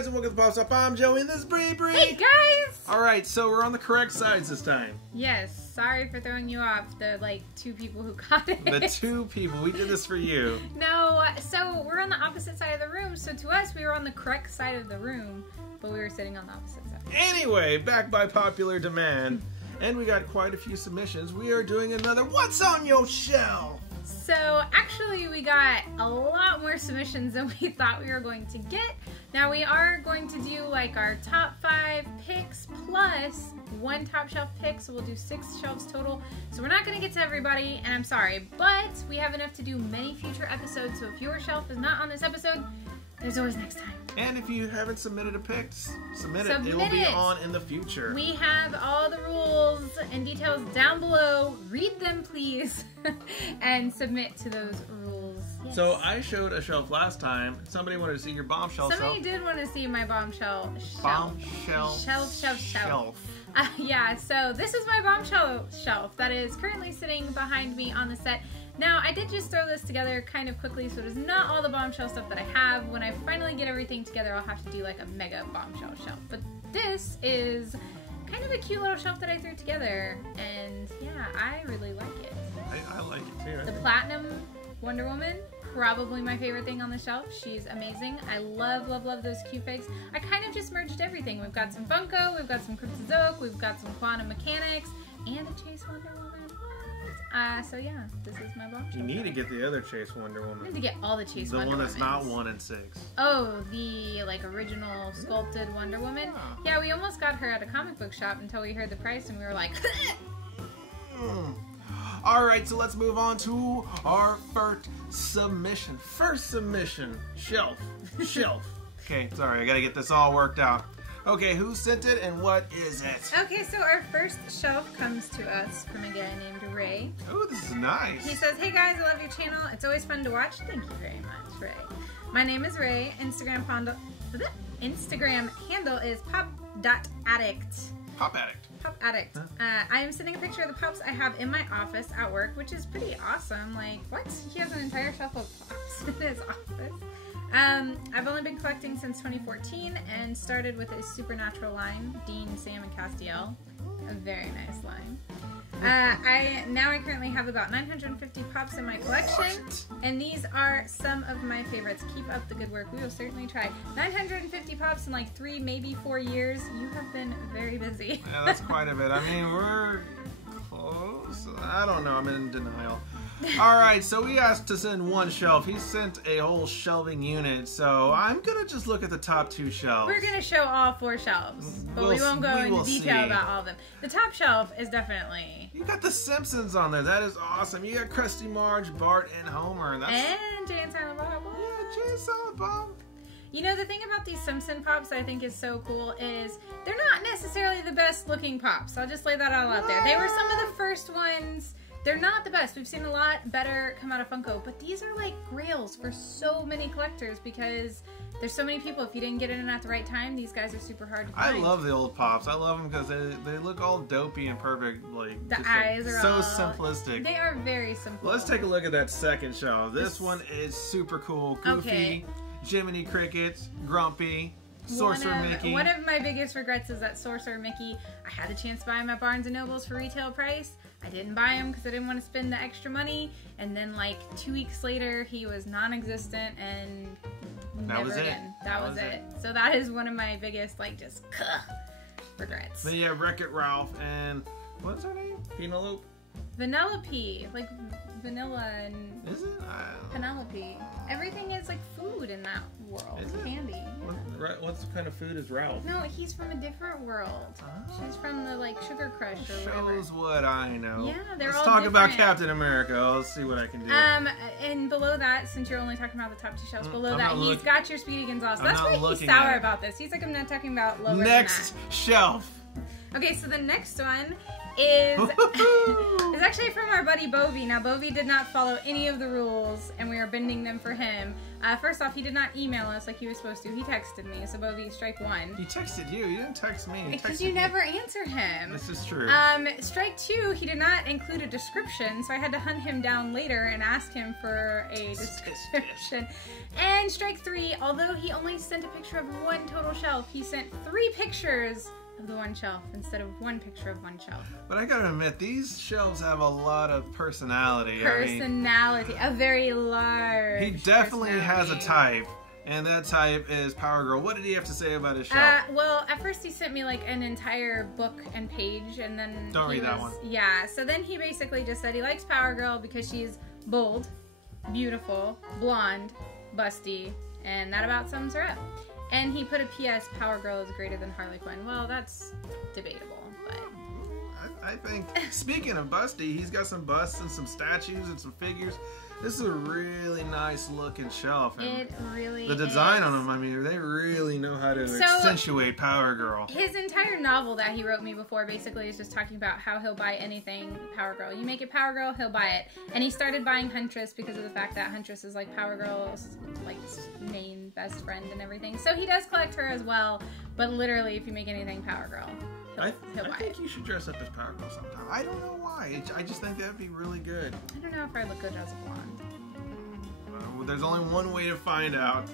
guys, and welcome to Pop Stop. I'm Joey, and this is Bree. Hey guys! Alright, so we're on the correct sides this time. Yes, sorry for throwing you off, the two people who got it. The two people, we did this for you. No, so we're on the opposite side of the room, so to us we were on the correct side of the room, but we were sitting on the opposite side. Anyway, back by popular demand, and we got quite a few submissions. We are doing another What's on Your Shelf? So actually we got a lot more submissions than we thought we were going to get. Now we are going to do like our top 5 picks plus one top shelf pick, so we'll do 6 shelves total. So we're not going to get to everybody, and I'm sorry, but we have enough to do many future episodes, so if your shelf is not on this episode, there's always next time. And if you haven't submitted a pick, submit it. It will be on in the future. We have all the rules and details down below. Read them, please, and submit to those rules. Yes. So I showed a shelf last time. Somebody wanted to see your bombshell Somebody did want to see my bombshell shelf. Shelf. Yeah, so this is my bombshell shelf that is currently sitting behind me on the set. Now, I did just throw this together kind of quickly, so it is not all the bombshell stuff that I have. When I finally get everything together, I'll have to do like a mega bombshell shelf. But this is kind of a cute little shelf that I threw together, and yeah, I really like it. I like it too. The Platinum Wonder Woman, probably my favorite thing on the shelf. She's amazing. I love, love, love those Q-Fakes. I kind of just merged everything. We've got some Funko, we've got some Cryptozoic, we've got some Quantum Mechanics, and a Chase Wonder Woman. So yeah, this is my bombshell. You need to get the other Chase Wonder Woman. I need to get all the Chase Wonder Woman. The one that's not 1 and 6. Oh, the like original sculpted Wonder Woman? Yeah, we almost got her at a comic book shop until we heard the price and we were like, Alright, so let's move on to our first submission. Shelf. Okay, sorry, I gotta get this all worked out. Okay, who sent it and what is it? Okay, so our first shelf comes to us from a guy named Ray. Oh, this is nice. He says, hey guys, I love your channel. It's always fun to watch. Thank you very much, Ray. My name is Ray. Instagram handle is pop.addict. Pop Addict. Pop Addict. Huh? I am sending a picture of the pops I have in my office at work, which is pretty awesome. Like, what? He has an entire shelf of pops in his office. I've only been collecting since 2014 and started with a Supernatural line, Dean, Sam, and Castiel. A very nice line. I currently have about 950 pops in my collection, and these are some of my favorites. Keep up the good work. We will certainly try. 950 pops in like 3, maybe 4 years. You have been very busy. Yeah, that's quite a bit. I mean, we're close. I don't know. I'm in denial. Alright, so we asked to send 1 shelf. He sent a whole shelving unit, so I'm gonna just look at the top 2 shelves. We're gonna show all 4 shelves, but we won't go into detail about all of them. The top shelf is definitely... You got the Simpsons on there. That is awesome. You got Krusty, Marge, Bart, and Homer. And Jay and Silent Bob. Yeah, Jay and Silent Bob. You know, the thing about these Simpson pops that I think is so cool is they're not necessarily the best looking pops. I'll just lay that all out there. They were some of the first ones. They're not the best. We've seen a lot better come out of Funko, but these are like grails for so many collectors because there's so many people. If you didn't get in at the right time, these guys are super hard to find. I love the old pops. I love them because they look all dopey and perfect. Like the eyes are so all simplistic. They are very simple. Let's take a look at that second shelf. This one is super cool. Goofy, okay. Jiminy Cricket, Grumpy, Sorcerer Mickey. One of my biggest regrets is that Sorcerer Mickey, I had the chance to buy him at Barnes & Nobles for retail price. I didn't buy him because I didn't want to spend the extra money, and then like 2 weeks later he was non-existent and never again. That was it. So that is one of my biggest just regrets. Then you have Wreck-It Ralph and what's her name? Penelope? Vanellope, like vanilla and is it? Penelope. Everything is like food in that world. Is it? Candy. Yeah. What kind of food is Ralph? No, he's from a different world. Oh. She's from the Sugar Crush or whatever. Shows what I know. Yeah, they're Let's all talk different. about Captain America. Let's see what I can do. And below that, since you're only talking about the top 2 shelves, below that, he's got your Speedy Gonzales. That's why he's sour about this. He's like, I'm not talking about lower Next shelf. Okay, so the next one is is actually from our buddy Bovi. Now, Bovi did not follow any of the rules, and we are bending them for him. First off, he did not email us like he was supposed to. He texted me, so Bovi, strike one. He texted you. You didn't text me. Because you never answer him. This is true. Strike two, he did not include a description, so I had to hunt him down later and ask him for a description. And strike three, although he only sent a picture of one total shelf, he sent 3 pictures of the one shelf instead of 1 picture of one shelf. But I gotta admit, these shelves have a lot of personality. Personality, a very large. He definitely has a type, and that type is Power Girl. What did he have to say about his shelf? Well, at first he sent me like an entire book and page, and then don't read that one. Yeah, so then he basically just said he likes Power Girl because she's bold, beautiful, blonde, busty, and that about sums her up. And he put a PS, Power Girl is greater than Harley Quinn. Well, that's debatable, but... I think, speaking of busty, he's got some busts and some statues and some figures. This is a really nice looking shelf. And it really the design on them, I mean, they really know how to accentuate Power Girl. His entire novel that he wrote me before basically is just talking about how he'll buy anything Power Girl. You make it Power Girl, he'll buy it. And he started buying Huntress because of the fact that Huntress is like Power Girl's like main best friend and everything. So he does collect her as well, but literally if you make anything Power Girl, he'll buy it. I think you should dress up as Power Girl sometime. I don't know why. I just think that would be really good. I don't know if I look good as a blonde. Well, there's only one way to find out.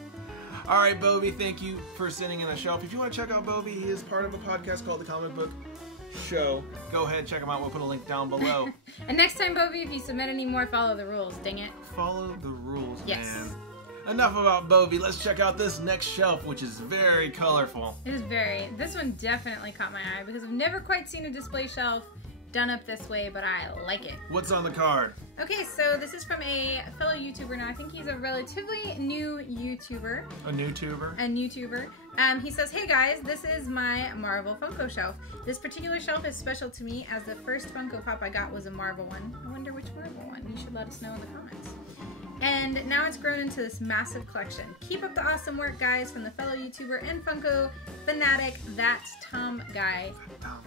All right, Bovi, thank you for sending in a shelf. If you want to check out Bovi, he is part of a podcast called The Comic Book Show. Go ahead, check him out. We'll put a link down below. And next time, Bovi, if you submit any more, follow the rules. Dang it. Follow the rules, yes. Man. Enough about Bovi. Let's check out this next shelf, which is very colorful. It is very. This one definitely caught my eye because I've never quite seen a display shelf done up this way, but I like it. What's on the card? Okay, so this is from a fellow YouTuber. Now, I think he's a relatively new YouTuber. A new tuber? A new tuber. He says, hey guys, this is my Marvel Funko shelf. This particular shelf is special to me as the first Funko Pop I got was a Marvel one. I wonder which Marvel one. You should let us know in the comments. And now it's grown into this massive collection. Keep up the awesome work, guys, from the fellow YouTuber and Funko Fanatic, That's Tom Guy.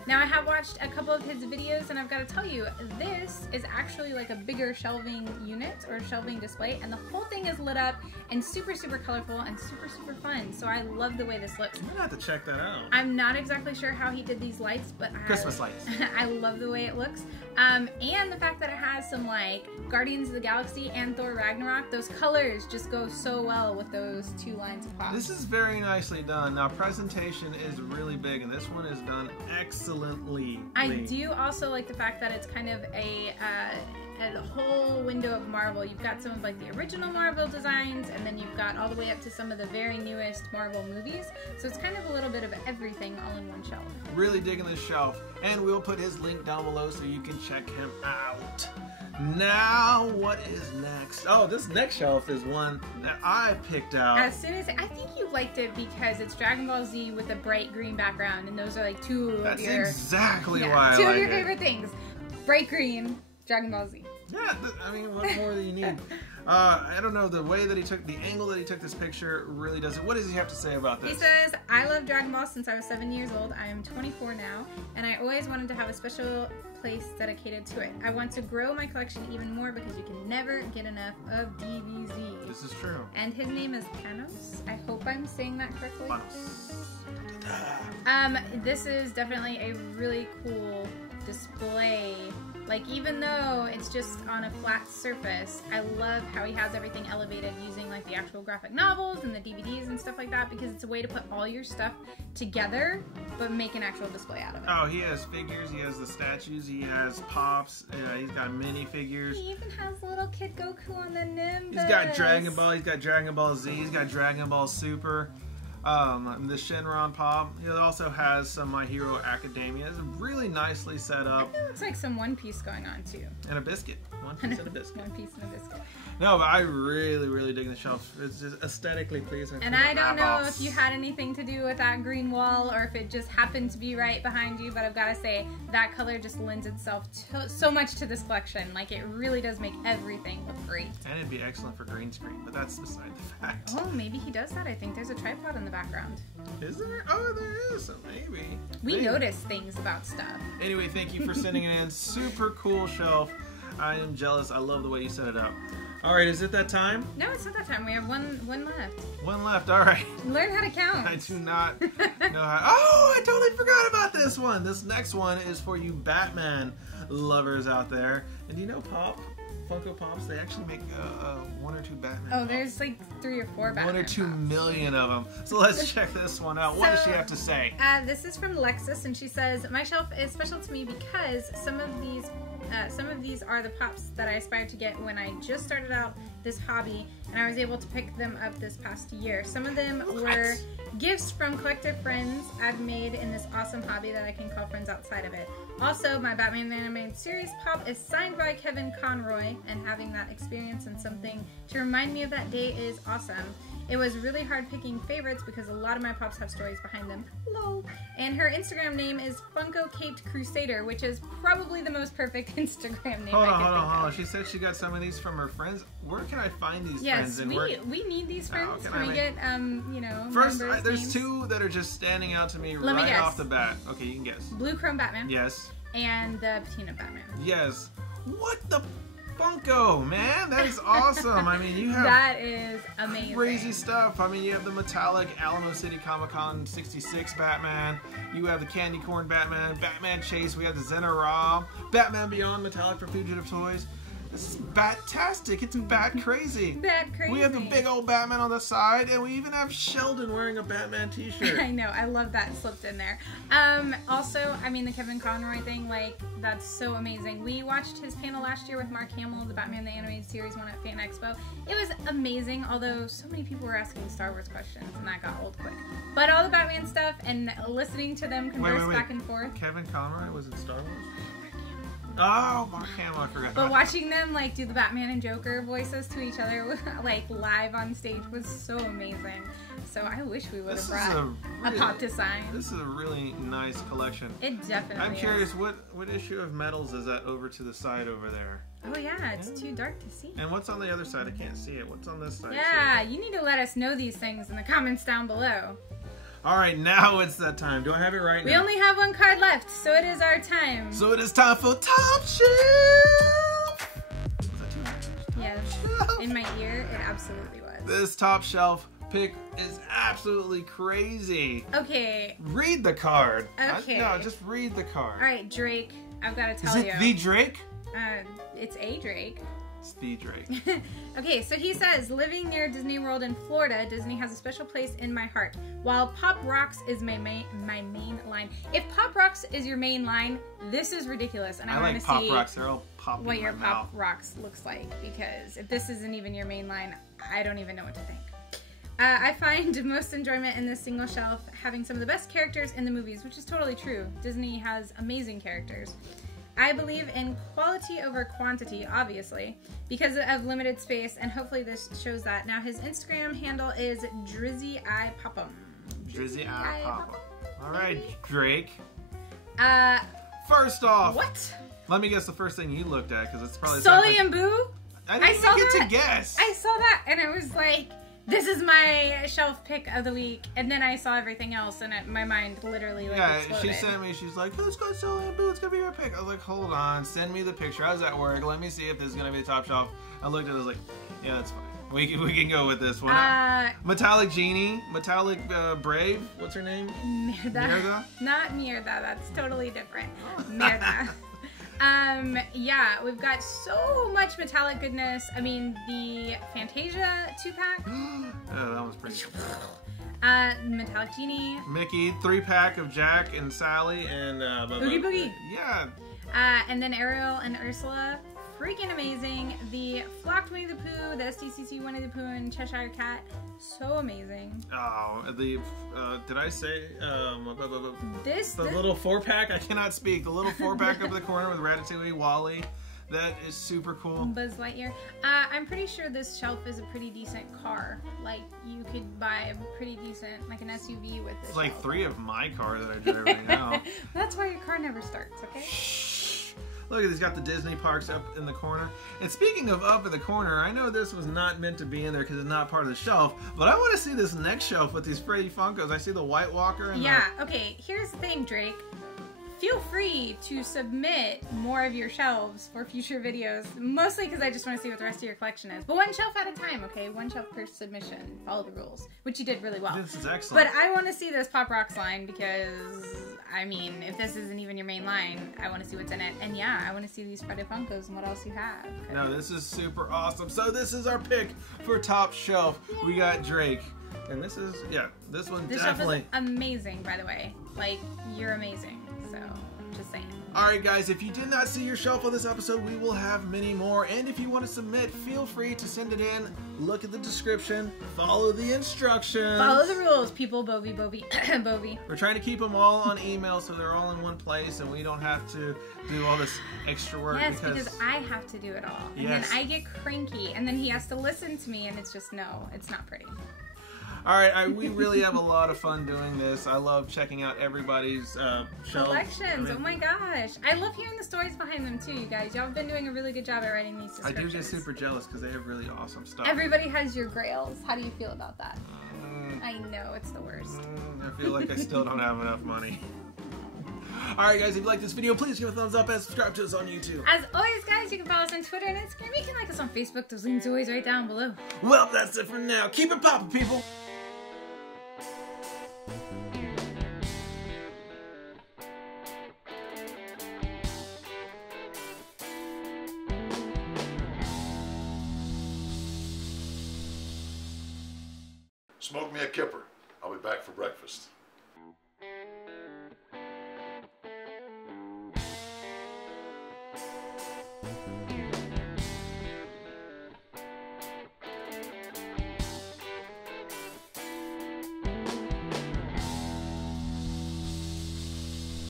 Now, I have watched a couple of his videos, and I've got to tell you, this is actually like a bigger shelving unit or shelving display, and the whole thing is lit up and super, super colorful and super, super fun. So I love the way this looks. I'm gonna have to check that out. I'm not exactly sure how he did these lights, but Christmas lights. I love the way it looks. And the fact that it has some like Guardians of the Galaxy and Thor Ragnarok, those colors just go so well with those 2 lines of pops. This is very nicely done. Now, presentation is really big, and this one is done excellently. I do also like the fact that it's kind of a whole window of Marvel. You've got some of like the original Marvel designs, and then you've got all the way up to some of the very newest Marvel movies. So it's kind of a little bit of everything all in one shelf. Really digging this shelf, and we'll put his link down below so you can check him out. Now, what is next? Oh, this next shelf is one that I picked out. As soon as I think you liked it because it's Dragon Ball Z with a bright green background, and those are like two of your exactly why I two like of your it. favorite things: bright green, Dragon Ball Z. Yeah, I mean, what more do you need? I don't know, the way that he took, the angle that he took this picture really does it. What does he have to say about this? He says, I love Dragon Ball since I was 7 years old. I am 24 now, and I always wanted to have a special place dedicated to it. I want to grow my collection even more because you can never get enough of DBZ. This is true. And his name is Panos. I hope I'm saying that correctly. This is definitely a really cool display. Like, even though it's just on a flat surface, I love how he has everything elevated using like the actual graphic novels and the DVDs and stuff like that, because it's a way to put all your stuff together but make an actual display out of it. Oh, he has figures, he has the statues, he has pops, he's got mini figures. He even has little Kid Goku on the Nimbus. He's got Dragon Ball, he's got Dragon Ball Z, he's got Dragon Ball Super. The Shenron Pop. He also has some My Hero Academia. It's really nicely set up. It looks like some One Piece going on too. And a biscuit. One piece and a biscuit. One piece and a biscuit. No, but I really dig the shelf. It's just aesthetically pleasing. And I don't know if you had anything to do with that green wall or if it just happened to be right behind you, but I've got to say that color just lends itself so much to this collection. Like, it really does make everything look great. And it'd be excellent for green screen, but that's beside the fact. Oh, maybe he does that. I think there's a tripod in the background. Is there? Oh, there is. So maybe. We notice things about stuff. Anyway, thank you for sending it in. Super cool shelf. I am jealous. I love the way you set it up. All right, is it that time? No, it's not that time. We have one left. One left. All right. Learn how to count. I do not know how. Oh, I totally forgot about this one. This next one is for you Batman lovers out there. And do you know Funko Pops? They actually make 1 or 2 Batman. Oh, there's like 3 or 4 Batman. 1 or 2 Pops. million of them. So let's check this one out. What does she have to say? This is from Lexus, and she says, "My shelf is special to me because some of these are the pops that I aspired to get when I just started out this hobby, and I was able to pick them up this past year. Some of them were gifts from collective friends I've made in this awesome hobby that I can call friends outside of it. Also, my Batman the Animated Series pop is signed by Kevin Conroy, and having that experience and something to remind me of that day is awesome. It was really hard picking favorites because a lot of my pops have stories behind them. Lol. And her Instagram name is Funko Caped Crusader, which is probably the most perfect Instagram name Hold I could think on. of. She said she got some of these from her friends. Where can I find these Yes, friends? we need these friends. can Can I we make- get, you know, First, members' there's names? 2 that are just standing out to me Let me right guess. off the bat. Okay, you can guess. Blue Chrome Batman. Yes. And the Patina Batman. Yes. What the Funko, man? That is awesome. I mean, you have That is amazing. crazy stuff. I mean, you have the metallic Alamo City Comic Con 66 Batman. You have the Candy Corn Batman, Batman Chase. We have the Xena Raw, Batman Beyond metallic for Fugitive Toys. This is bat-tastic. It's bat-crazy. Bat-crazy. We have the big old Batman on the side, and we even have Sheldon wearing a Batman t-shirt. I know, I love that slipped in there. Also, I mean, the Kevin Conroy thing, like, that's so amazing. We watched his panel last year with Mark Hamill, the Batman the Animated Series one at Fan Expo. It was amazing, although so many people were asking Star Wars questions, and that got old quick. But all the Batman stuff and listening to them converse back and forth. Kevin Conroy was in Star Wars? Oh, Mark Hamill, I forgot. But watching them, like, do the Batman and Joker voices to each other, like, live on stage was so amazing. So I wish we would have brought a pop to sign. This is a really nice collection. It definitely I'm curious, is. what issue of Metals is that over to the side over there? Oh yeah, it's too dark to see. And what's on the other side? I can't see it. What's on this side? Yeah, you need to let us know these things in the comments down below. Alright, now it's that time. Do I have it right now? We only have 1 card left, so it is our time. So it is time for Top Shelf! Was that too much? Yes, Shelf. in my ear, it absolutely was. This Top Shelf pick is absolutely crazy. Okay. Read the card. Okay. No, just read the card. Alright, Drake, I've got to tell Is you. it the Drake? It's a Drake. It's the Drake. Okay, so he says, living near Disney World in Florida, Disney has a special place in my heart. While Pop Rocks is my main line. If Pop Rocks is your main line, this is ridiculous. And I want like to Pop see Rocks. They're all popping what in your my Pop mouth. Rocks looks like. Because if this isn't even your main line, I don't even know what to think. I find most enjoyment in this single shelf having some of the best characters in the movies, which is totally true. Disney has amazing characters. I believe in quality over quantity, obviously, because of limited space, and hopefully this shows that. Now, his Instagram handle is drizzyipopem. drizzyipopem. All right, Drake. Uh, First off, what? let me guess the first thing you looked at, because it's probably Sully and Boo? I didn't even get to guess. I saw that, and I was like, this is my shelf pick of the week. And then I saw everything else, and my mind literally like exploded. She sent me. She's like, "Let's go Sully and Boo. It's gonna be your pick." I was like, "Hold on, send me the picture." I was at work. Let me see if this is gonna be the top shelf. I looked at it. I was like, "Yeah, that's fine. We can go with this one." Metallic Genie, Metallic Brave. What's her name? Mirda. Not Mirda. That's totally different. Mirda. Yeah, we've got so much metallic goodness. I mean, the Fantasia 2-pack. Oh, that was pretty good. Metallic Genie. Mickey 3-pack of Jack and Sally and Oogie Boogie. Yeah. And then Ariel and Ursula. Freaking amazing. The Flocked Winnie the Pooh, the SDCC Winnie the Pooh and Cheshire Cat. So amazing. Oh, did I say the This little 4-pack? I cannot speak. The little 4-pack up in the corner with Ratatouille, Wally, That is super cool. Buzz Lightyear. I'm pretty sure this shelf is a pretty decent car. Like, you could buy a pretty decent, like an SUV with this. It's like shelf. 3 of my car that I drive right now. That's why your car never starts, okay? Shh. Look, he's got the Disney parks up in the corner. And speaking of up in the corner, I know this was not meant to be in there because it's not part of the shelf, but I want to see this next shelf with these Freddy Funkos. I see the White Walker and okay, here's the thing, Drake. Feel free to submit more of your shelves for future videos, mostly because I just want to see what the rest of your collection is. But one shelf at a time, okay? One shelf per submission. Follow the rules, which you did really well. This is excellent. But I want to see this Pop Rocks line because, I mean, if this isn't even your main line, I want to see what's in it. And yeah, I want to see these Freddy Funkos and what else you have. No, this is super awesome. So this is our pick for top shelf. Yay. We got Drake. And this is, this one this definitely. Shelf is amazing, by the way. Like, you're amazing. So, just saying. Alright guys, if you did not see your shelf on this episode, we will have many more. And if you want to submit, feel free to send it in. Look at the description. Follow the instructions. Follow the rules, people. Bovi. Bovi. We're trying to keep them all on email so they're all in one place and we don't have to do all this extra work. Yes, because I have to do it all. And then I get cranky. And then he has to listen to me and it's just, no, it's not pretty. Alright, we really have a lot of fun doing this. I love checking out everybody's shelves. Collections, oh my gosh. I love hearing the stories behind them too, you guys. Y'all have been doing a really good job at writing these descriptions. I do get super jealous because they have really awesome stuff. Everybody has your grails. How do you feel about that? I know, it's the worst. I feel like I still don't have enough money. Alright guys, if you like this video, please give a thumbs up and subscribe to us on YouTube. As always guys, you can follow us on Twitter and Instagram. You can like us on Facebook. Those links are always right down below. Well, that's it for now. Keep it poppin', people. Smoke me a kipper. I'll be back for breakfast.